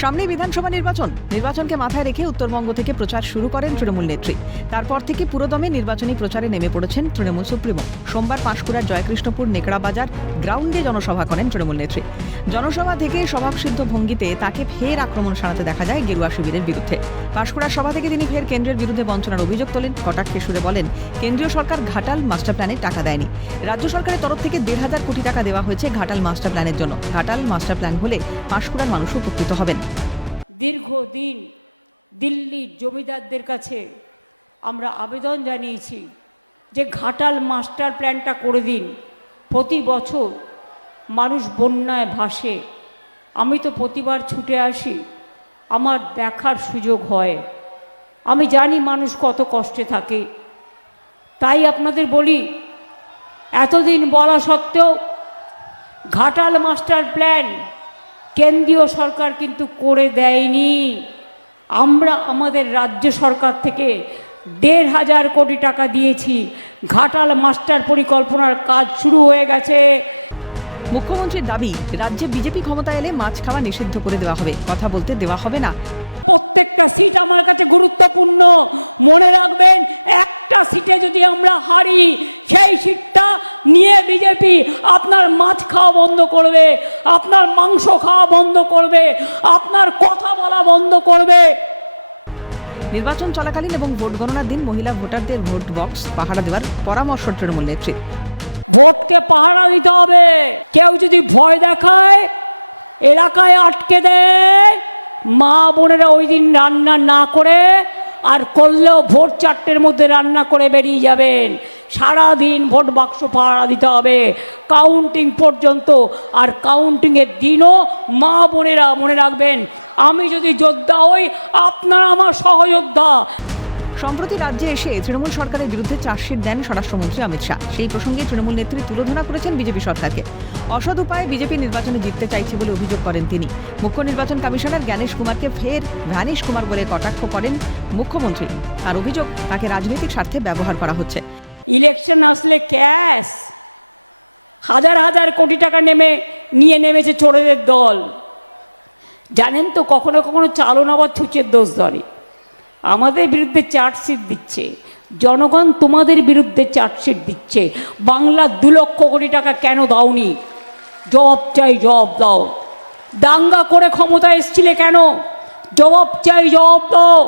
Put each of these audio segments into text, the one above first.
সামনে বিধানসভা নির্বাচনকে মাথায় রেখে উত্তরবঙ্গ থেকে প্রচার শুরু করেন তৃণমূল নেত্রী। তারপর থেকে পুরোদমে নির্বাচনী প্রচারে নেমে পড়েছেন তৃণমূল সুপ্রিমো। সোমবার পাঁশকুড়ার জয়কৃষ্ণপুর নেকড়া বাজার গ্রাউন্ডে জনসভা করেন তৃণমূল নেত্রী। জনসভা থেকে স্বভাবসিদ্ধ ভঙ্গিতে তাকে ফের আক্রমণ শানাতে দেখা যায় গেরুয়া শিবিরের বিরুদ্ধে। পাঁশকুড়ার সভা থেকে তিনি ফের কেন্দ্রের বিরুদ্ধে বঞ্চনার অভিযোগ তোলেন। কটাক্ষে সুরে বলেন, কেন্দ্রীয় সরকার ঘাটাল মাস্টার প্ল্যানে টাকা দেয়নি। রাজ্য সরকারের তরফ থেকে 1,500 কোটি টাকা দেওয়া হয়েছে ঘাটাল মাস্টার প্ল্যানের জন্য। ঘাটাল মাস্টার প্ল্যান হলে পাঁশকুড়ার মানুষ উপকৃত হবেন। দীর্ঘদিন দিল্লির জমিদারদের কাছে আমরা আবেদন জানিয়েছি যে ঘাটাল মাস্টার প্ল্যানটা করে দিন। প্রতি বছর মানুষ বন্যায় ভাসে। আমি তো প্রতিবার ছুটে আসি, আমার দেখার সুযোগ হয়, আমি জানি মানুষ কত কষ্টে থাকে। তাই আপনাদের বলি, এতদিন বলা সত্ত্বেও ঘাটাল মাস্টার প্ল্যান কেন্দ্রীয় সরকার কিন্তু করে দেয়নি। আমরা আমাদের রাজ্য সরকার থেকে 1,500 কোটি টাকা দিয়েছি। ঘাটাল মাস্টার পরিকল্পনার কাজ শুরু হয়ে গেছে। মুখ্যমন্ত্রীর দাবি, রাজ্যে বিজেপি ক্ষমতায় এলে মাছ খাওয়া নিষিদ্ধ করে দেওয়া হবে, কথা বলতে দেওয়া হবে না। প্রত্যেকটা সিট আমার কাছে গুরুত্বপূর্ণ। মনে রাখবেন, একটা সিটে যদি আমরা হারি, সেই সিটটা নিয়ে বিজেপি আপনার মাছ খাওয়া বন্ধ করবে, আপনার মাংস খাওয়া বন্ধ করবে, আপনার কথা বলা বন্ধ করবে। নির্বাচন চলাকালীন এবং ভোট গণনার দিন মহিলা ভোটারদের ভোট বক্স পাহারা দেওয়ার পরামর্শ তৃণমূল নেত্রীর। ভোটকে পাহারা দিতে হবে। কেউ যদি ভয় দেখায়, এলাকায় আটকে দেয়, মা বোনেরা ওই দিন রান্না না করে, আর করলেও ভোর 4টের মধ্যে রান্না করে বেরিয়ে যাবেন। সারাদিন ভোট বাক্স পাহারা দিতে হবে কাউন্টিং পর্যন্ত। আর কাউন্টিংয়ের দিনও মা বোনেরা মনে রাখবেন, আমি যদি যোদ্ধা হই, আপনারা আমার সহযোদ্ধা। সম্প্রতি রাজ্যে এসে তৃণমূল সরকারের বিরুদ্ধে চার্জশিট দেন স্বরাষ্ট্রমন্ত্রী অমিত শাহ। সেই প্রসঙ্গে তৃণমূল নেত্রী তুলোধনা করেছেন বিজেপি সরকারকে। অসৎ উপায়ে বিজেপি নির্বাচনে জিততে চাইছে বলে অভিযোগ করেন তিনি। মুখ্য নির্বাচন কমিশনার জ্ঞানেশ কুমারকে ফের ভ্যানিশ কুমার বলে কটাক্ষ করেন মুখ্যমন্ত্রী। তার অভিযোগ, তাকে রাজনৈতিক স্বার্থে ব্যবহার করা হচ্ছে। ইলেকশন আসলে ক্যাশ, হাজার হাজার কোটি টাকা নিয়ে নেমেছে চোরেদের দল। জানেন তো, কখনো কখনো চালন আবার ছুঁচের দোষ ধরে। আমাদের বিরুদ্ধে চার্জশিট দিচ্ছে, জনগণ তোমাদের বিরুদ্ধে চার্জশিট দিচ্ছে। বাংলা 2 লক্ষ কোটি টাকা কেন দাওনি? জবাব চাই, জবাব দাও। দাঙ্গা করে ক্ষমতা এসছিলে কেন? জবাব চাই, জবাব দাও।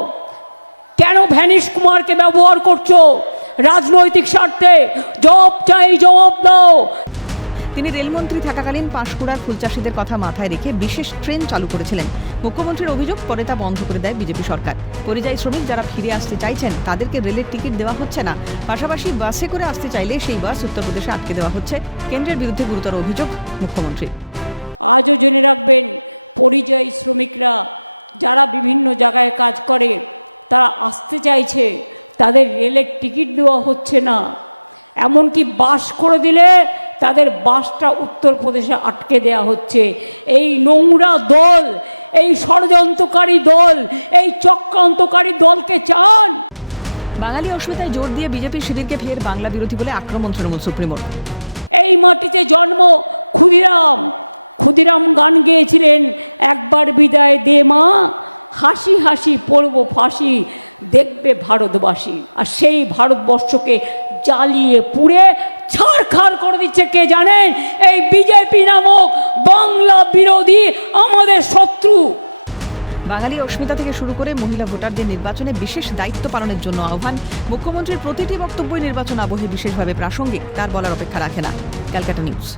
কেন ভ্যানিশ কুমারকে ব্যবহার করছো রাজনৈতিক স্বার্থে? জবাব চাই, জবাব দাও। তিনি রেলমন্ত্রী থাকাকালীন পাঁশকুড়ার ফুলচাষীদের কথা মাথায় রেখে বিশেষ ট্রেন চালু করেছিলেন। মুখ্যমন্ত্রীর অভিযোগ, পরে তা বন্ধ করে দেয় বিজেপি সরকার। পরিযায়ী শ্রমিক যারা ফিরে আসতে চাইছেন তাদেরকে রেলের টিকিট দেওয়া হচ্ছে না। পাশাপাশি বাসে করে আসতে চাইলে সেই বাস উত্তরপ্রদেশে আটকে দেওয়া হচ্ছে। কেন্দ্রের বিরুদ্ধে গুরুতর অভিযোগ মুখ্যমন্ত্রীর। আজও জেনে রাখবেন, পরিযায়ী শ্রমিকরা যারা বিভিন্ন জায়গায় কাজ করে, তারা আসতে চাইছে, তাদের রেলের টিকিট দেওয়া হচ্ছে না। এমনকি বাস করে দিলে তাদের বাসটা উত্তরপ্রদেশে আটকে দেওয়া হচ্ছে। এই নোংরা দল, এই ষড়যন্ত্রকারী দল, এই চক্রান্তকারী দলকে চান? বাঙালি অস্মিতায় জোর দিয়ে বিজেপি শিবিরকে ফের বাংলা বিরোধী বলে আক্রমণ তৃণমূল সুপ্রিমোর। এই মাটিতে জন্ম ক্ষুদিরাম। ক্ষুদিরাম গান গেয়েছিলেন, একবার বিদায় দে মা, হাসি হাসি পড়ব ফাঁসি, দেখবে ভারতবাসী। আর সেই ভারতবর্ষকে জ্বালিয়ে পুড়ে ছারখার করে দিচ্ছে কে জানেন? এই বিজেপি নামক বাংলা বিরোধী আমাদের শত্রু। বাঙালি অস্মিতা থেকে শুরু করে মহিলা ভোটারদের নির্বাচনে বিশেষ দায়িত্ব পালনের জন্য আহ্বান। মুখ্যমন্ত্রীর প্রতিটি বক্তব্যই নির্বাচন আবহে বিশেষভাবে প্রাসঙ্গিক, তার বলার অপেক্ষা রাখে না। ক্যালকাটা নিউজ।